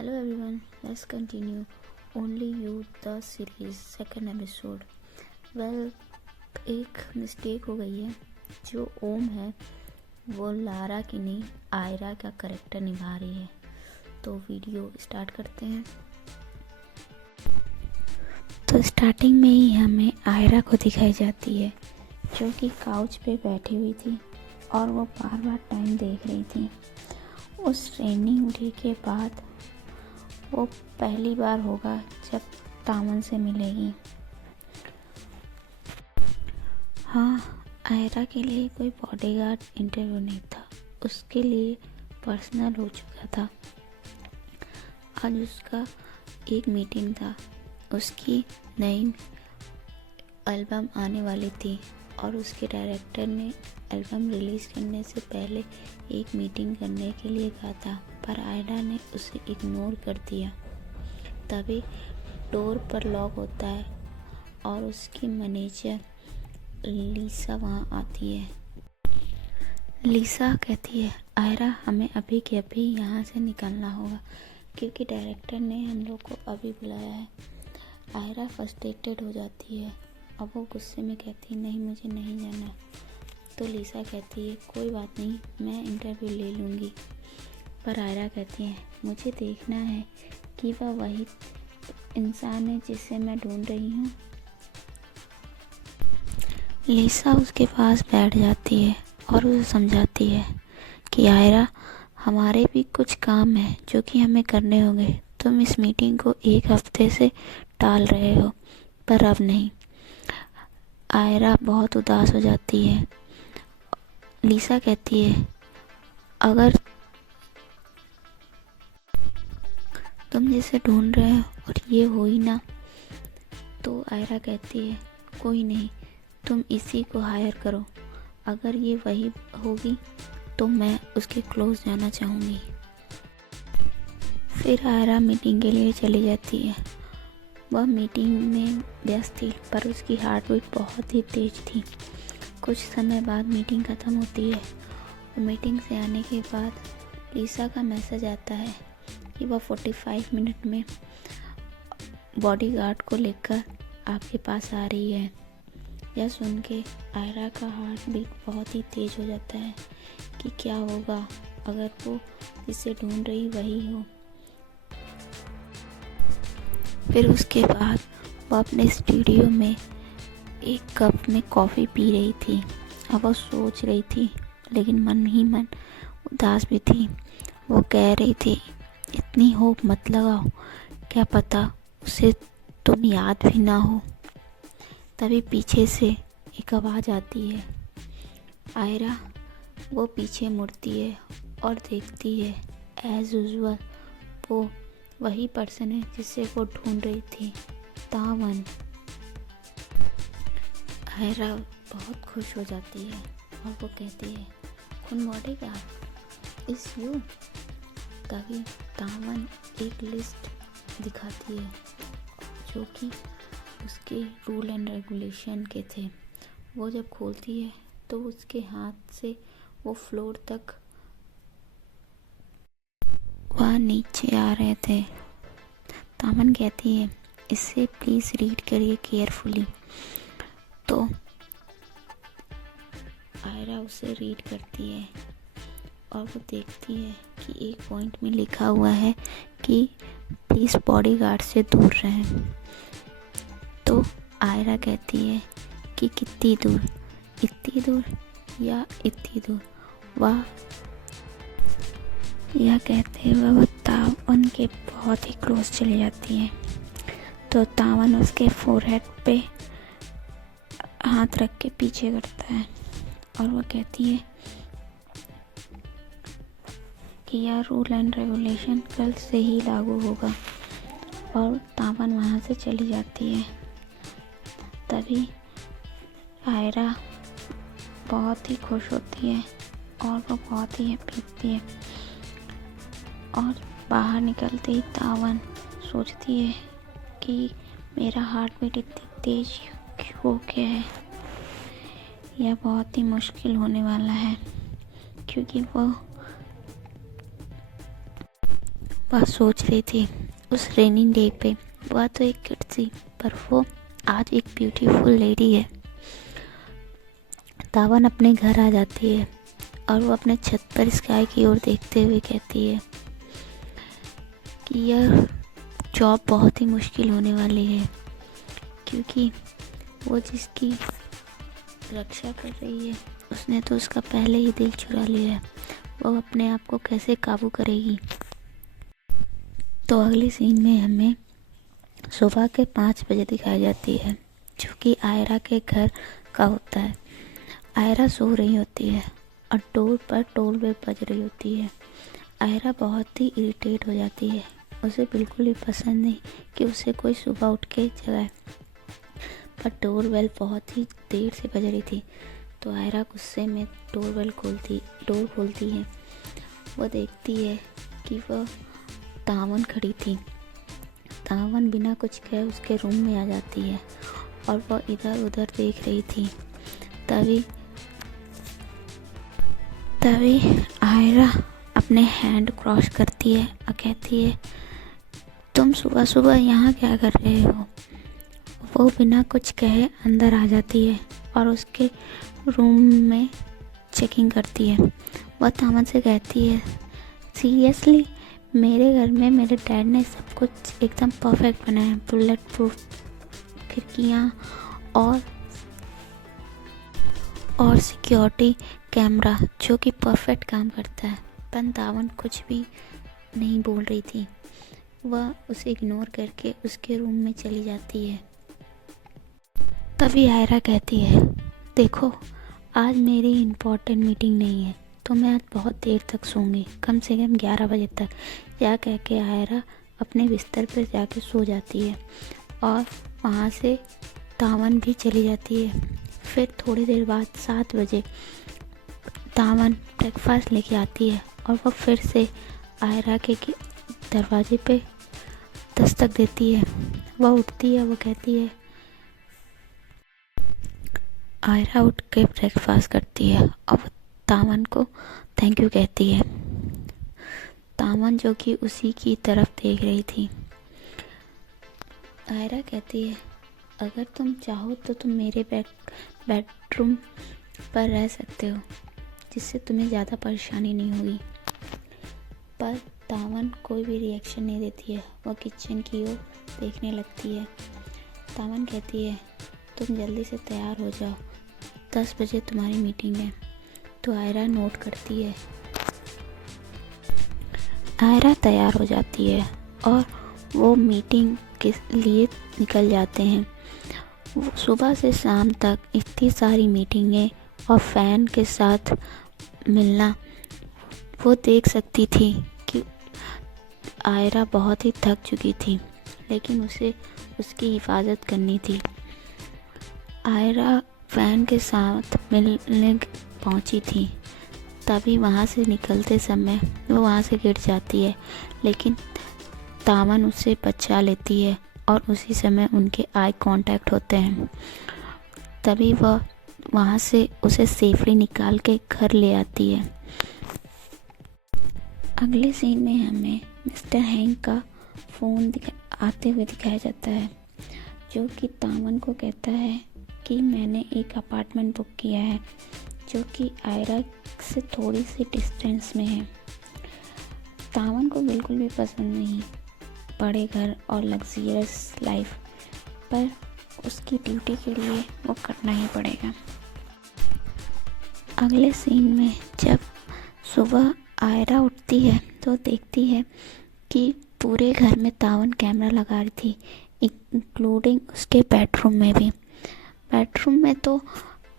Hello everyone, let's continue Only You the series second episode. Well, एक mistake हो गई है। जो ओम है वो लारा की नहीं आयरा का करेक्टर निभा रही है। तो वीडियो स्टार्ट करते हैं। तो स्टार्टिंग में ही हमें आयरा को दिखाई जाती है जो कि काउच पे बैठी हुई थी और वो बार बार टाइम देख रही थी। उस ट्रेनिंग डे के बाद वो पहली बार होगा जब तामन से मिलेगी। हाँ, आयरा के लिए कोई बॉडीगार्ड इंटरव्यू नहीं था, उसके लिए पर्सनल हो चुका था। आज उसका एक मीटिंग था, उसकी नई एल्बम आने वाली थी और उसके डायरेक्टर ने एल्बम रिलीज़ करने से पहले एक मीटिंग करने के लिए कहा था, पर आयरा ने उसे इग्नोर कर दिया। तभी डोर पर लॉक होता है और उसकी मैनेजर लीसा वहाँ आती है। लीसा कहती है, आयरा हमें अभी के अभी यहाँ से निकलना होगा क्योंकि डायरेक्टर ने हम लोग को अभी बुलाया है। आयरा फ्रस्ट्रेटेड हो जाती है। अब वो गुस्से में कहती है, नहीं मुझे नहीं जाना। तो लीसा कहती है, कोई बात नहीं, मैं इंटरव्यू ले लूँगी। पर आयरा कहती है, मुझे देखना है कि वह वही इंसान है जिसे मैं ढूंढ रही हूँ। लीसा उसके पास बैठ जाती है और उसे समझाती है कि आयरा, हमारे भी कुछ काम है जो कि हमें करने होंगे। तुम इस मीटिंग को एक हफ्ते से टाल रहे हो, पर अब नहीं। आयरा बहुत उदास हो जाती है। लीसा कहती है, अगर तुम जिसे ढूंढ रहे हो और ये हो ही ना। तो आयरा कहती है, कोई नहीं, तुम इसी को हायर करो। अगर ये वही होगी तो मैं उसके क्लोज जाना चाहूँगी। फिर आयरा मीटिंग के लिए चली जाती है। वह मीटिंग में व्यस्त थी पर उसकी हार्ट बीट बहुत ही तेज थी। कुछ समय बाद मीटिंग ख़त्म होती है। मीटिंग से आने के बाद लीसा का मैसेज आता है कि वह 45 मिनट में बॉडीगार्ड को लेकर आपके पास आ रही है। यह सुन के आयरा का हार्ट बीट बहुत ही तेज हो जाता है कि क्या होगा अगर वो जिसे ढूंढ रही वही हो। फिर उसके बाद वो अपने स्टूडियो में एक कप में कॉफ़ी पी रही थी। अब वो सोच रही थी लेकिन मन ही मन उदास भी थी। वो कह रही थी, इतनी होप मत लगाओ, क्या पता उसे तुम याद भी ना हो। तभी पीछे से एक आवाज़ आती है। आयरा वो पीछे मुड़ती है और देखती है एज यूजुअल वो वही पर्सन है जिसे वो ढूंढ रही थी, तावन। आयरा बहुत खुश हो जाती है और वो कहती है, कौन बॉडीगार्ड इस यू। तभी तावन एक लिस्ट दिखाती है जो कि उसके रूल एंड रेगुलेशन के थे। वो जब खोलती है तो उसके हाथ से वो फ्लोर तक वह नीचे आ रहे थे। तामन कहती है, इसे प्लीज़ रीड करिए केयरफुली। तो आयरा उसे रीड करती है और वो देखती है कि एक पॉइंट में लिखा हुआ है कि प्लीज़ बॉडीगार्ड से दूर रहें। तो आयरा कहती है कि कितनी दूर, इतनी दूर या इतनी दूर। वह यह कहते हुए वो तावन के बहुत ही क्लोज चली जाती है। तो तावन उसके फोरहेड पे हाथ रख के पीछे करता है और वो कहती है कि यह रूल एंड रेगुलेशन कल से ही लागू होगा। और तावन वहाँ से चली जाती है। तभी आयरा बहुत ही खुश होती है और वो बहुत ही हैप्पी होती है। और बाहर निकलते ही तावन सोचती है कि मेरा हार्ट बीट इतनी तेज क्यों हो गया है। यह बहुत ही मुश्किल होने वाला है क्योंकि वह सोच रही थी उस रेनिंग डे पे, वह तो एक किड थी पर वो आज एक ब्यूटीफुल लेडी है। तावन अपने घर आ जाती है और वो अपने छत पर स्काई की ओर देखते हुए कहती है कि यह जॉब बहुत ही मुश्किल होने वाली है, क्योंकि वो जिसकी रक्षा कर रही है उसने तो उसका पहले ही दिल चुरा लिया है। वो अपने आप को कैसे काबू करेगी। तो अगली सीन में हमें सुबह के 5 बजे दिखाई जाती है, जो कि आयरा के घर का होता है। आयरा सो रही होती है और डोर पर टोल बेल बज रही होती है। आयरा बहुत ही इरिटेट हो जाती है। उसे बिल्कुल भी पसंद नहीं कि उसे कोई सुबह उठ के जगाए, पर डोर बेल बहुत ही देर से बज रही थी। तो आयरा गुस्से में डोर खोलती है। वो देखती है कि वह तावन खड़ी थी। तावन बिना कुछ कहे उसके रूम में आ जाती है और वह इधर उधर देख रही थी। तभी आयरा अपने हैंड क्रॉस करती है और कहती है, तुम सुबह सुबह यहाँ क्या कर रहे हो। वो बिना कुछ कहे अंदर आ जाती है और उसके रूम में चेकिंग करती है। वह तावन से कहती है, सीरियसली मेरे घर में मेरे डैड ने सब कुछ एकदम परफेक्ट बनाया है, बुलेट प्रूफ खिड़कियाँ और सिक्योरिटी कैमरा जो कि परफेक्ट काम करता है। पर तावन कुछ भी नहीं बोल रही थी। वह उसे इग्नोर करके उसके रूम में चली जाती है। तभी आयरा कहती है, देखो आज मेरी इम्पोर्टेंट मीटिंग नहीं है तो मैं आज बहुत देर तक सोऊंगी, कम से कम 11 बजे तक। यह कह के आयरा अपने बिस्तर पर जाके सो जाती है और वहाँ से तावन भी चली जाती है। फिर थोड़ी देर बाद 7 बजे तावन ब्रेकफास्ट लेके आती है और वह फिर से आयरा के दरवाजे पे दस्तक देती है। वह उठती है। वह कहती है, आयरा उठ के ब्रेकफास्ट करती है और तावन को थैंक यू कहती है। तावन जो कि उसी की तरफ देख रही थी। आयरा कहती है, अगर तुम चाहो तो तुम मेरे बेडरूम पर रह सकते हो, जिससे तुम्हें ज़्यादा परेशानी नहीं होगी। पर तावन कोई भी रिएक्शन नहीं देती है। वह किचन की ओर देखने लगती है। तावन कहती है, तुम जल्दी से तैयार हो जाओ, 10 बजे तुम्हारी मीटिंग है। तो आयरा नोट करती है। आयरा तैयार हो जाती है और वो मीटिंग के लिए निकल जाते हैं। वो सुबह से शाम तक इतनी सारी मीटिंगें और फ़ैन के साथ मिलना, वो देख सकती थी कि आयरा बहुत ही थक चुकी थी, लेकिन उसे उसकी हिफाजत करनी थी। आयरा फ़ैन के साथ मिलने पहुंची थी। तभी वहाँ से निकलते समय वो वहाँ से गिर जाती है, लेकिन तावन उसे बचा लेती है और उसी समय उनके आई कांटेक्ट होते हैं। तभी वह वहाँ से उसे सेफली निकाल के घर ले आती है। अगले सीन में हमें मिस्टर हैंक का फ़ोन आते हुए दिखाया जाता है, जो कि तावन को कहता है कि मैंने एक अपार्टमेंट बुक किया है जो कि आयरा से थोड़ी सी डिस्टेंस में है। तावन को बिल्कुल भी पसंद नहीं बड़े घर और लग्जरियस लाइफ, पर उसकी ड्यूटी के लिए वो करना ही पड़ेगा। अगले सीन में जब सुबह आयरा उठती है तो देखती है कि पूरे घर में तावन कैमरा लगा रही थी, इंक्लूडिंग उसके बेडरूम में भी। बेडरूम में तो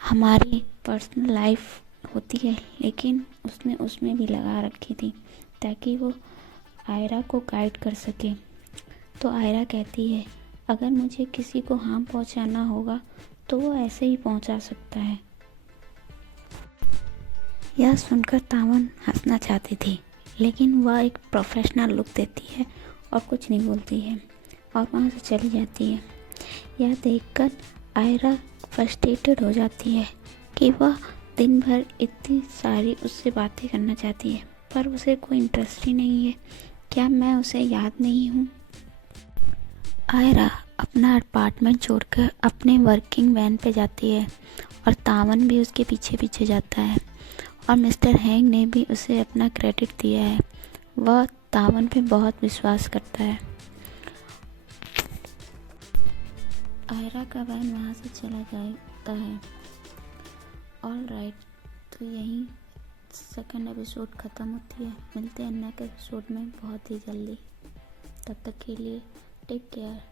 हमारी पर्सनल लाइफ होती है, लेकिन उसने उसमें भी लगा रखी थी ताकि वो आयरा को गाइड कर सके। तो आयरा कहती है, अगर मुझे किसी को हार्म पहुंचाना होगा तो वो ऐसे ही पहुंचा सकता है। यह सुनकर तावन हंसना चाहती थी, लेकिन वह एक प्रोफेशनल लुक देती है और कुछ नहीं बोलती है और वहाँ से चली जाती है। यह देखकर आयरा फ्रस्ट्रेटेड हो जाती है कि वह दिन भर इतनी सारी उससे बातें करना चाहती है, पर उसे कोई इंटरेस्ट ही नहीं है क्या मैं उसे याद नहीं हूँ? आयरा अपना अपार्टमेंट छोड़कर अपने वर्किंग वैन पे जाती है और तावन भी उसके पीछे पीछे जाता है और मिस्टर हैंग ने भी उसे अपना क्रेडिट दिया है। वह तावन पे बहुत विश्वास करता है। आयरा का वैन वहाँ से चला जाता है। ऑल राइट, तो यहीं सेकंड एपिसोड ख़त्म होती है। मिलते हैं नेक्स्ट एपिसोड में बहुत ही जल्दी। तब तक के लिए टेक केयर।